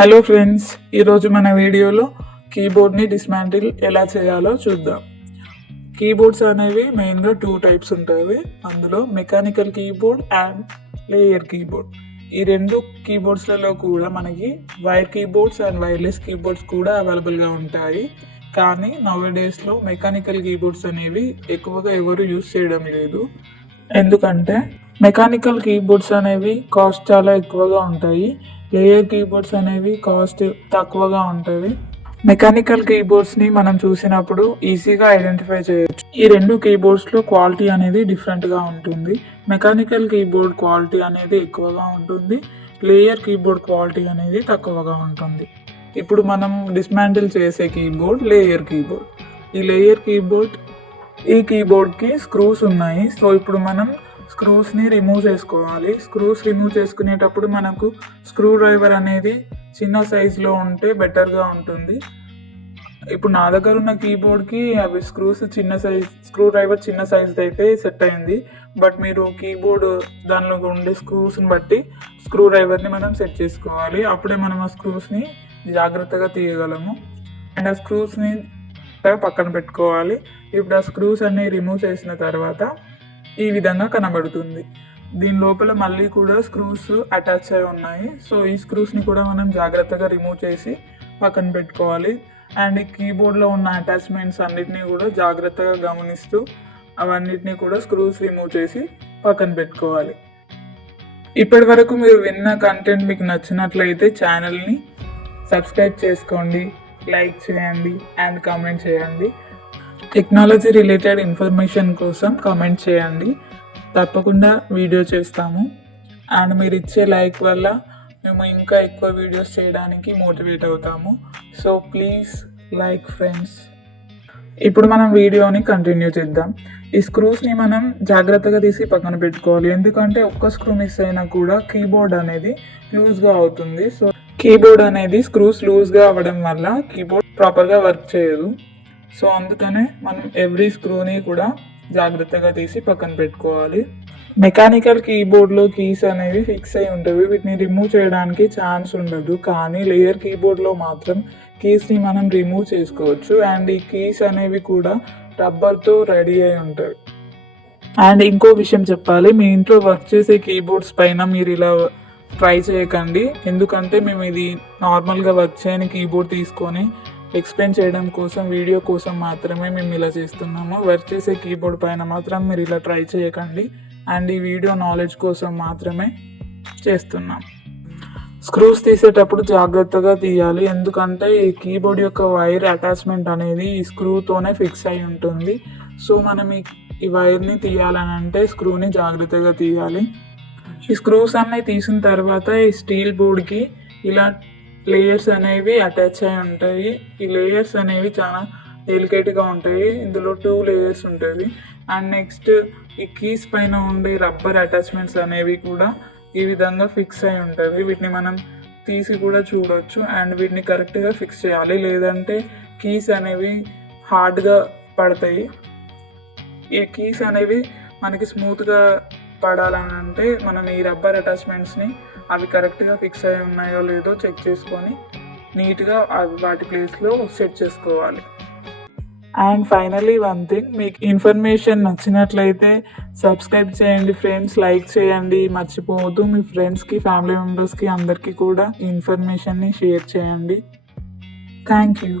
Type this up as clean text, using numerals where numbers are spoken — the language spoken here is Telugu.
హలో ఫ్రెండ్స్, ఈరోజు మన వీడియోలో కీబోర్డ్ని డిస్మాంటిల్ ఎలా చేయాలో చూద్దాం. కీబోర్డ్స్ అనేవి మెయిన్గా 2 టైప్స్ ఉంటాయి. అందులో mechanical keyboard and layer keyboard. ఈ రెండు కీబోర్డ్స్లలో కూడా మనకి wire keyboards and wireless keyboards కూడా అవైలబుల్గా ఉంటాయి. కానీ నౌడేస్లో మెకానికల్ కీబోర్డ్స్ అనేవి ఎక్కువగా ఎవరు యూజ్ చేయడం లేదు. ఎందుకంటే మెకానికల్ కీబోర్డ్స్ అనేవి కాస్ట్ చాలా ఎక్కువగా ఉంటాయి. లేయర్ కీబోర్డ్స్ అనేవి కాస్ట్ తక్కువగా ఉంటాయి. మెకానికల్ కీబోర్డ్స్ని మనం చూసినప్పుడు ఈజీగా ఐడెంటిఫై చేయొచ్చు. ఈ రెండు కీబోర్డ్స్లో క్వాలిటీ అనేది డిఫరెంట్గా ఉంటుంది. మెకానికల్ కీబోర్డ్ క్వాలిటీ అనేది ఎక్కువగా ఉంటుంది. లేయర్ కీబోర్డ్ క్వాలిటీ అనేది తక్కువగా ఉంటుంది. ఇప్పుడు మనం డిస్మాంటిల్ చేసే కీబోర్డ్ లేయర్ కీబోర్డ్. ఈ లేయర్ కీబోర్డ్ ఈ కీబోర్డ్కి స్క్రూస్ ఉన్నాయి. సో ఇప్పుడు మనం స్క్రూస్ని రిమూవ్ చేసుకోవాలి. స్క్రూస్ రిమూవ్ చేసుకునేటప్పుడు మనకు స్క్రూ డ్రైవర్ అనేది చిన్న సైజులో ఉంటే బెటర్గా ఉంటుంది. ఇప్పుడు నా దగ్గర ఉన్న కీబోర్డ్కి అవి స్క్రూ డ్రైవర్ చిన్న సైజ్ అయితే సెట్ అయింది. బట్ మీరు కీబోర్డ్ దానిలో ఉండే స్క్రూస్ని బట్టి స్క్రూ డ్రైవర్ని మనం సెట్ చేసుకోవాలి. అప్పుడే మనం ఆ స్క్రూస్ని జాగ్రత్తగా తీయగలము. అండ్ ఆ స్క్రూస్ని పక్కన పెట్టుకోవాలి. ఇప్పుడు ఆ స్క్రూస్ అన్ని రిమూవ్ చేసిన తర్వాత ఈ విధంగా కనబడుతుంది. దీని లోపల మళ్ళీ కూడా స్క్రూస్ అటాచ్ అయి ఉన్నాయి. సో ఈ స్క్రూస్ని కూడా మనం జాగ్రత్తగా రిమూవ్ చేసి పక్కన పెట్టుకోవాలి. అండ్ ఈ కీబోర్డ్లో ఉన్న అటాచ్మెంట్స్ అన్నిటినీ కూడా జాగ్రత్తగా గమనిస్తూ అవన్నిటినీ కూడా స్క్రూస్ రిమూవ్ చేసి పక్కన పెట్టుకోవాలి. ఇప్పటి వరకు మీరు విన్న కంటెంట్ మీకు నచ్చినట్లయితే ఛానల్ని సబ్స్క్రైబ్ చేసుకోండి, లైక్ చేయండి అండ్ కామెంట్ చేయండి. టెక్నాలజీ రిలేటెడ్ ఇన్ఫర్మేషన్ కోసం కామెంట్ చేయండి. తప్పకుండా వీడియో చేస్తాము. అండ్ మీరు ఇచ్చే లైక్ వల్ల మేము ఇంకా ఎక్కువ వీడియోస్ చేయడానికి మోటివేట్ అవుతాము. So please like friends. ఇప్పుడు మనం వీడియోని కంటిన్యూ చేద్దాం. ఈ స్క్రూస్ని మనం జాగ్రత్తగా తీసి పక్కన పెట్టుకోవాలి. ఎందుకంటే ఒక్క స్క్రూ మిస్ అయినా కూడా కీబోర్డ్ అనేది లూజ్గా అవుతుంది. సో కీబోర్డ్ అనేది స్క్రూస్ లూజ్గా అవ్వడం వల్ల కీబోర్డ్ ప్రాపర్గా వర్క్ చేయదు. సో అందుకనే మనం ఎవ్రీ స్క్రూని కూడా జాగ్రత్తగా తీసి పక్కన పెట్టుకోవాలి. మెకానికల్ కీబోర్డ్లో కీస్ అనేవి ఫిక్స్ అయి ఉంటాయి. వీటిని రిమూవ్ చేయడానికి ఛాన్స్ ఉండదు. కానీ లేయర్ కీబోర్డ్లో మాత్రం కీస్ని మనం రిమూవ్ చేసుకోవచ్చు. అండ్ ఈ కీస్ అనేవి కూడా రబ్బర్తో రెడీ అయి ఉంటాయి. అండ్ ఇంకో విషయం చెప్పాలి, మీ ఇంట్లో వర్క్ చేసే కీబోర్డ్స్ పైన మీరు ఇలా ట్రై చేయకండి. ఎందుకంటే మేము ఇది నార్మల్గా వర్క్ చేయని కీబోర్డ్ తీసుకొని ఎక్స్ప్లెయిన్ చేయడం కోసం, వీడియో కోసం మాత్రమే మేము ఇలా చేస్తున్నాము. వర్క్ చేసే కీబోర్డ్ పైన మాత్రం మీరు ఇలా ట్రై చేయకండి. అండ్ ఈ వీడియో నాలెడ్జ్ కోసం మాత్రమే చేస్తున్నాం. స్క్రూస్ తీసేటప్పుడు జాగ్రత్తగా తీయాలి. ఎందుకంటే ఈ కీబోర్డ్ యొక్క వైర్ అటాచ్మెంట్ అనేది ఈ స్క్రూతోనే ఫిక్స్ అయి ఉంటుంది. సో మనం ఈ వైర్ని తీయాలని అంటే స్క్రూని జాగ్రత్తగా తీయాలి. ఈ స్క్రూస్ అన్నీ తీసిన తర్వాత ఈ స్టీల్ బోర్డ్కి ఇలా లేయర్స్ అనేవి అటాచ్ అయి ఉంటాయి. ఈ లేయర్స్ అనేవి చాలా డెలికేట్గా ఉంటాయి. ఇందులో 2 లేయర్స్ ఉంటుంది. అండ్ నెక్స్ట్ ఈ కీస్ పైన ఉండే రబ్బర్ అటాచ్మెంట్స్ అనేవి కూడా ఈ విధంగా ఫిక్స్ అయి ఉంటాయి. వీటిని మనం తీసి కూడా చూడవచ్చు. అండ్ వీటిని కరెక్ట్గా ఫిక్స్ చేయాలి, లేదంటే కీస్ అనేవి హార్డ్గా పడతాయి. ఈ కీస్ అనేవి మనకి స్మూత్గా పడాలని అంటే మనం ఈ రబ్బర్ అటాచ్మెంట్స్ని అవి కరెక్ట్గా ఫిక్స్ అయి ఉన్నాయో లేదో చెక్ చేసుకొని నీట్గా వాటి ప్లేస్లో సెట్ చేసుకోవాలి. అండ్ ఫైనలీ వన్ థింగ్, మీకు ఇన్ఫర్మేషన్ నచ్చినట్లయితే సబ్స్క్రైబ్ చేయండి ఫ్రెండ్స్, లైక్ చేయండి. మర్చిపోవద్దు మీ ఫ్రెండ్స్కి, ఫ్యామిలీ మెంబర్స్కి అందరికీ కూడా ఈ ఇన్ఫర్మేషన్ని షేర్ చేయండి. Thank you.